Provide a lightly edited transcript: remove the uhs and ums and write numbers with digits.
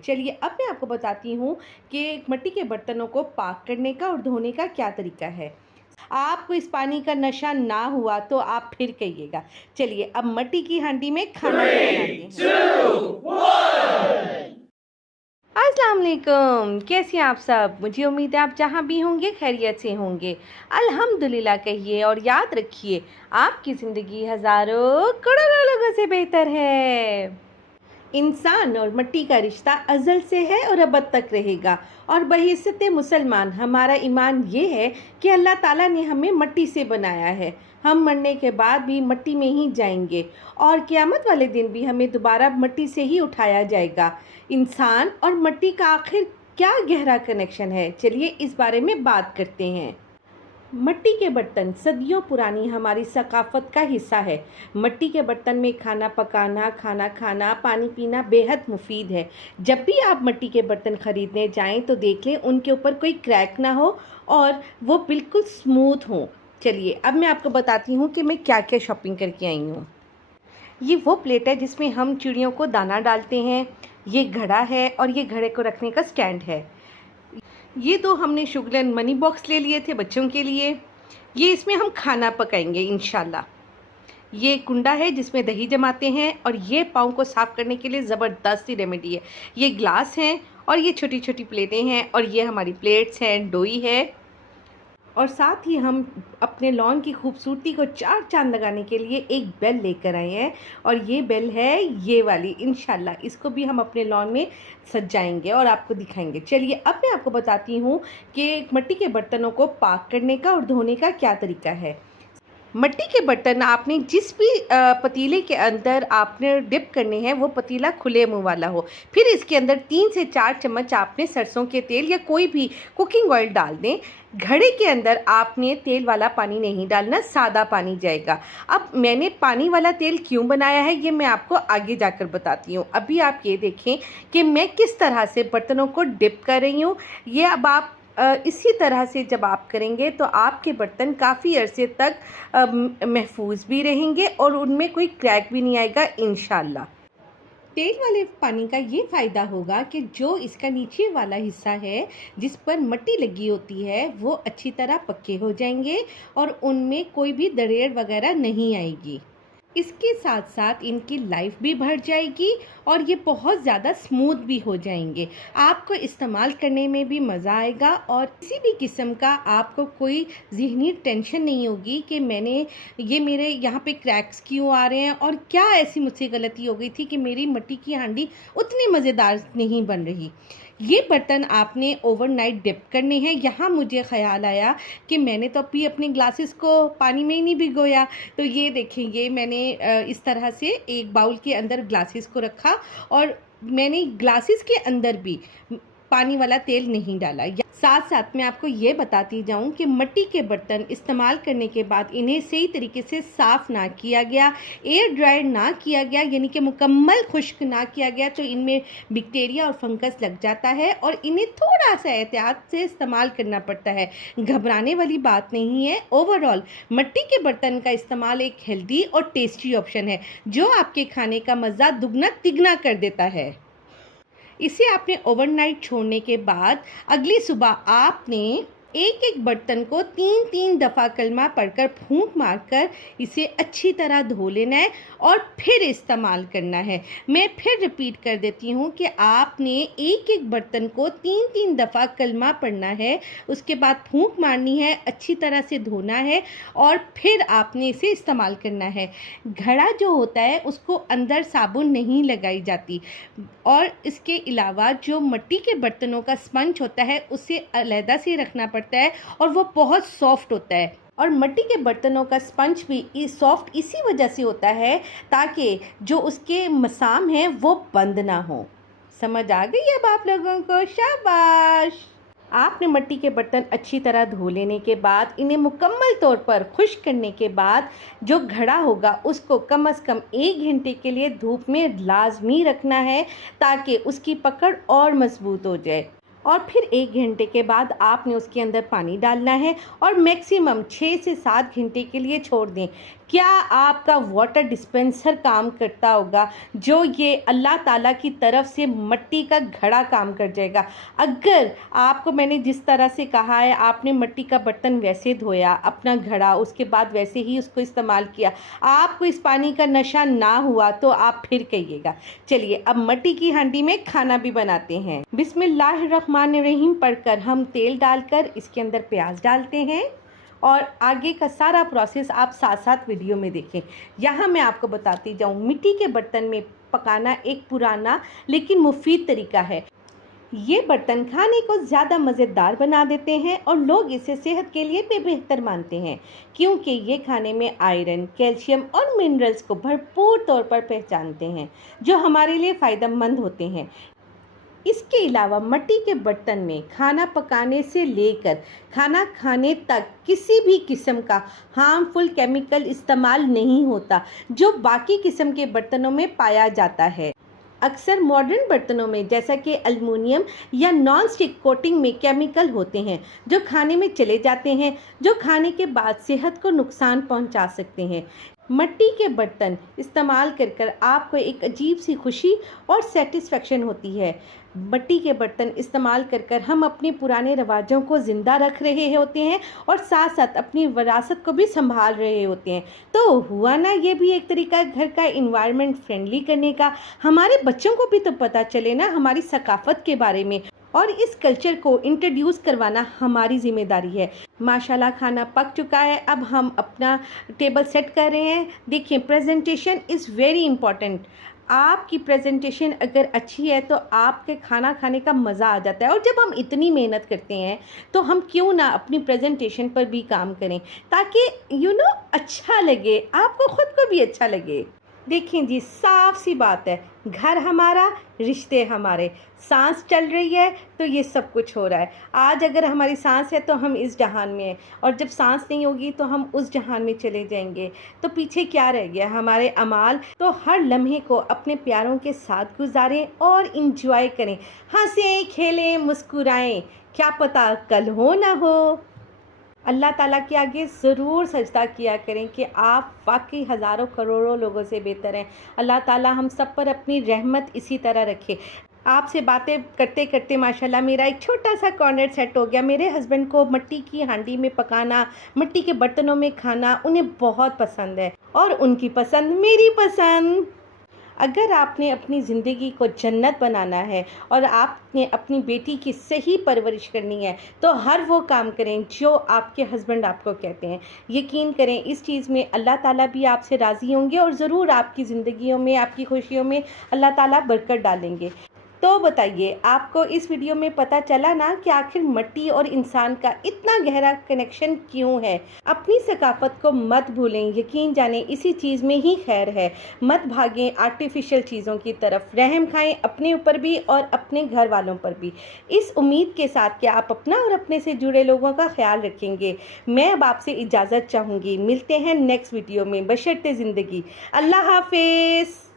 चलिए अब मैं आपको बताती हूँ कि मिट्टी के बर्तनों को पाक करने का और धोने का क्या तरीका है। आपको इस पानी का नशा ना हुआ तो आप फिर कहिएगा। चलिए अब मिट्टी की हांडी में खाना बनाते 3, हैं। 2, 1. अस्सलाम वालेकुम, कैसे हैं आप सब? मुझे उम्मीद है आप जहाँ भी होंगे खैरियत से होंगे। अल्हम्दुलिल्लाह कहिए और याद रखिए, आपकी ज़िंदगी हज़ारों करोड़ों लोगों से बेहतर है। इंसान और मिट्टी का रिश्ता अज़ल से है और अब तक रहेगा। और बहैसियत मुसलमान हमारा ईमान ये है कि अल्लाह ताला ने हमें मिट्टी से बनाया है। हम मरने के बाद भी मिट्टी में ही जाएंगे और क़यामत वाले दिन भी हमें दोबारा मिट्टी से ही उठाया जाएगा। इंसान और मिट्टी का आखिर क्या गहरा कनेक्शन है, चलिए इस बारे में बात करते हैं। मिट्टी के बर्तन सदियों पुरानी हमारी सकाफ़त का हिस्सा है। मिट्टी के बर्तन में खाना पकाना, खाना खाना, पानी पीना बेहद मुफीद है। जब भी आप मिट्टी के बर्तन ख़रीदने जाएं तो देख लें उनके ऊपर कोई क्रैक ना हो और वो बिल्कुल स्मूथ हों। चलिए अब मैं आपको बताती हूँ कि मैं क्या क्या शॉपिंग करके आई हूँ। ये वो प्लेट है जिसमें हम चिड़ियों को दाना डालते हैं। ये घड़ा है और ये घड़े को रखने का स्टैंड है। ये दो हमने शुगर एंड मनी बॉक्स ले लिए थे बच्चों के लिए। ये इसमें हम खाना पकाएंगे इंशाल्लाह। ये कुंडा है जिसमें दही जमाते हैं और ये पाँव को साफ़ करने के लिए ज़बरदस्त सी रेमेडी है। ये ग्लास हैं और ये छोटी छोटी प्लेटें हैं और ये हमारी प्लेट्स हैं, डोई है। और साथ ही हम अपने लॉन की खूबसूरती को चार चांद लगाने के लिए एक बेल लेकर आए हैं और ये बेल है ये वाली। इंशाल्लाह इसको भी हम अपने लॉन में सजाएंगे और आपको दिखाएंगे। चलिए अब मैं आपको बताती हूँ कि मिट्टी के बर्तनों को पाक करने का और धोने का क्या तरीका है। मिट्टी के बर्तन आपने जिस भी पतीले के अंदर आपने डिप करने हैं वो पतीला खुले मुंह वाला हो। फिर इसके अंदर 3 से 4 चम्मच आपने सरसों के तेल या कोई भी कुकिंग ऑयल डाल दें। घड़े के अंदर आपने तेल वाला पानी नहीं डालना, सादा पानी जाएगा। अब मैंने पानी वाला तेल क्यों बनाया है ये मैं आपको आगे जाकर बताती हूँ। अभी आप ये देखें कि मैं किस तरह से बर्तनों को डिप कर रही हूँ। ये अब आप इसी तरह से जब आप करेंगे तो आपके बर्तन काफ़ी अरसे तक महफूज भी रहेंगे और उनमें कोई क्रैक भी नहीं आएगा इंशाल्लाह। तेल वाले पानी का ये फ़ायदा होगा कि जो इसका नीचे वाला हिस्सा है जिस पर मिट्टी लगी होती है वो अच्छी तरह पक्के हो जाएंगे और उनमें कोई भी दरार वगैरह नहीं आएगी। इसके साथ साथ इनकी लाइफ भी बढ़ जाएगी और ये बहुत ज़्यादा स्मूथ भी हो जाएंगे। आपको इस्तेमाल करने में भी मज़ा आएगा और किसी भी किस्म का आपको कोई ज़हनी टेंशन नहीं होगी कि ये मेरे यहाँ पे क्रैक्स क्यों आ रहे हैं और क्या ऐसी मुझसे गलती हो गई थी कि मेरी मिट्टी की हांडी उतनी मज़ेदार नहीं बन रही। ये बर्तन आपने ओवरनाइट डिप करने हैं। यहाँ मुझे ख़याल आया कि मैंने तो अभी अपने ग्लासेस को पानी में ही नहीं भिगोया। तो ये देखें, ये मैंने इस तरह से एक बाउल के अंदर ग्लासेस को रखा और मैंने ग्लासेस के अंदर भी पानी वाला तेल नहीं डाला। साथ साथ मैं आपको ये बताती जाऊं कि मिट्टी के बर्तन इस्तेमाल करने के बाद इन्हें सही तरीके से साफ़ ना किया गया, एयर ड्राई ना किया गया, यानी कि मुकम्मल खुश्क ना किया गया तो इनमें बैक्टीरिया और फंगस लग जाता है और इन्हें थोड़ा सा एहतियात से इस्तेमाल करना पड़ता है। घबराने वाली बात नहीं है। ओवरऑल मिट्टी के बर्तन का इस्तेमाल एक हेल्दी और टेस्टी ऑप्शन है जो आपके खाने का मज़ा दुगना तिगना कर देता है। इसे आपने ओवरनाइट छोड़ने के बाद अगली सुबह आपने एक एक बर्तन को 3-3 दफ़ा कलमा पढ़कर फूंक मारकर इसे अच्छी तरह धो लेना है और फिर इस्तेमाल करना है। मैं फिर रिपीट कर देती हूँ कि आपने एक एक बर्तन को 3-3 दफ़ा कलमा पढ़ना है, उसके बाद फूंक मारनी है, अच्छी तरह से धोना है और फिर आपने इसे इस्तेमाल करना है। घड़ा जो होता है उसको अंदर साबुन नहीं लगाई जाती और इसके अलावा जो मिट्टी के बर्तनों का स्पंज होता है उसे अलहदा से रखना पड़ता है और वो बहुत सॉफ्ट होता है। और मिट्टी के बर्तनों का स्पंज भी सॉफ्ट इसी वजह से होता है ताकि जो उसके मसाम हैं वो बंद ना हो। समझ आ गई अब आप लोगों को? शाबाश। आपने मिट्टी के बर्तन अच्छी तरह धो लेने के बाद इन्हें मुकम्मल तौर पर खुश्क करने के बाद जो घड़ा होगा उसको कम से कम 1 घंटे के लिए धूप में लाजमी रखना है ताकि उसकी पकड़ और मजबूत हो जाए। और फिर 1 घंटे के बाद आपने उसके अंदर पानी डालना है और मैक्सिमम 6 से 7 घंटे के लिए छोड़ दें। क्या आपका वाटर डिस्पेंसर काम करता होगा जो ये अल्लाह ताला की तरफ से मिट्टी का घड़ा काम कर जाएगा। अगर आपको मैंने जिस तरह से कहा है, आपने मिट्टी का बर्तन वैसे धोया, अपना घड़ा, उसके बाद वैसे ही उसको इस्तेमाल किया, आपको इस पानी का नशा ना हुआ तो आप फिर कहिएगा। चलिए अब मिट्टी की हांडी में खाना भी बनाते हैं। बिस्मिल्लाहिर्रहमानिर्रहीम पढ़कर हम तेल डालकर इसके अंदर प्याज डालते हैं और आगे का सारा प्रोसेस आप साथ साथ वीडियो में देखें। यहाँ मैं आपको बताती जाऊँ, मिट्टी के बर्तन में पकाना एक पुराना लेकिन मुफीद तरीका है। ये बर्तन खाने को ज़्यादा मज़ेदार बना देते हैं और लोग इसे सेहत के लिए भी बेहतर मानते हैं, क्योंकि ये खाने में आयरन, कैल्शियम और मिनरल्स को भरपूर तौर पर पहचानते हैं जो हमारे लिए फ़ायदेमंद होते हैं। इसके अलावा मिट्टी के बर्तन में खाना पकाने से लेकर खाना खाने तक किसी भी किस्म का हार्मफुल केमिकल इस्तेमाल नहीं होता जो बाकी किस्म के बर्तनों में पाया जाता है। अक्सर मॉडर्न बर्तनों में जैसा कि एल्युमिनियम या नॉन स्टिक कोटिंग में केमिकल होते हैं जो खाने में चले जाते हैं, जो खाने के बाद सेहत को नुकसान पहुंचा सकते हैं। मिट्टी के बर्तन इस्तेमाल कर आपको एक अजीब सी खुशी और सेटिस्फेक्शन होती है। मिट्टी के बर्तन इस्तेमाल कर हम अपने पुराने रवाजों को ज़िंदा रख रहे होते हैं और साथ साथ अपनी विरासत को भी संभाल रहे होते हैं। तो हुआ ना ये भी एक तरीका घर का इन्वायरमेंट फ्रेंडली करने का। हमारे बच्चों को भी तो पता चले ना हमारी सकाफत के बारे में, और इस कल्चर को इंट्रोड्यूस करवाना हमारी जिम्मेदारी है। माशाल्लाह खाना पक चुका है, अब हम अपना टेबल सेट कर रहे हैं। देखिए प्रेजेंटेशन इज़ वेरी इंपॉर्टेंट। आपकी प्रेजेंटेशन अगर अच्छी है तो आपके खाना खाने का मज़ा आ जाता है। और जब हम इतनी मेहनत करते हैं तो हम क्यों ना अपनी प्रेजेंटेशन पर भी काम करें ताकि अच्छा लगे, आपको ख़ुद को भी अच्छा लगे। देखें जी, साफ सी बात है, घर हमारा, रिश्ते हमारे। सांस चल रही है तो ये सब कुछ हो रहा है। आज अगर हमारी सांस है तो हम इस जहान में हैं, और जब सांस नहीं होगी तो हम उस जहान में चले जाएंगे। तो पीछे क्या रह गया? हमारे अमाल। तो हर लम्हे को अपने प्यारों के साथ गुजारें और इंजॉय करें, हंसें, खेलें, मुस्कुराएं। क्या पता कल हो ना हो। अल्लाह ताला के आगे ज़रूर सजदा किया करें कि आप वाकई हज़ारों करोड़ों लोगों से बेहतर हैं। अल्लाह ताला हम सब पर अपनी रहमत इसी तरह रखे। आपसे बातें करते करते माशाल्लाह मेरा एक छोटा सा कॉर्नर सेट हो गया। मेरे हस्बैंड को मिट्टी की हांडी में पकाना, मिट्टी के बर्तनों में खाना उन्हें बहुत पसंद है, और उनकी पसंद मेरी पसंद। अगर आपने अपनी ज़िंदगी को जन्नत बनाना है और आपने अपनी बेटी की सही परवरिश करनी है तो हर वो काम करें जो आपके हस्बैंड आपको कहते हैं। यकीन करें इस चीज़ में अल्लाह ताला भी आपसे राज़ी होंगे और ज़रूर आपकी ज़िंदगियों में, आपकी खुशियों में अल्लाह ताला बरकत डालेंगे। तो बताइए, आपको इस वीडियो में पता चला ना कि आखिर मिट्टी और इंसान का इतना गहरा कनेक्शन क्यों है। अपनी सकाफत को मत भूलें, यकीन जानें इसी चीज़ में ही खैर है। मत भागें आर्टिफिशियल चीज़ों की तरफ, रहम खाएं अपने ऊपर भी और अपने घर वालों पर भी, इस उम्मीद के साथ कि आप अपना और अपने से जुड़े लोगों का ख्याल रखेंगे। मैं अब आपसे इजाज़त चाहूँगी। मिलते हैं नेक्स्ट वीडियो में, बशर्ते ज़िंदगी। अल्लाह हाफिज़।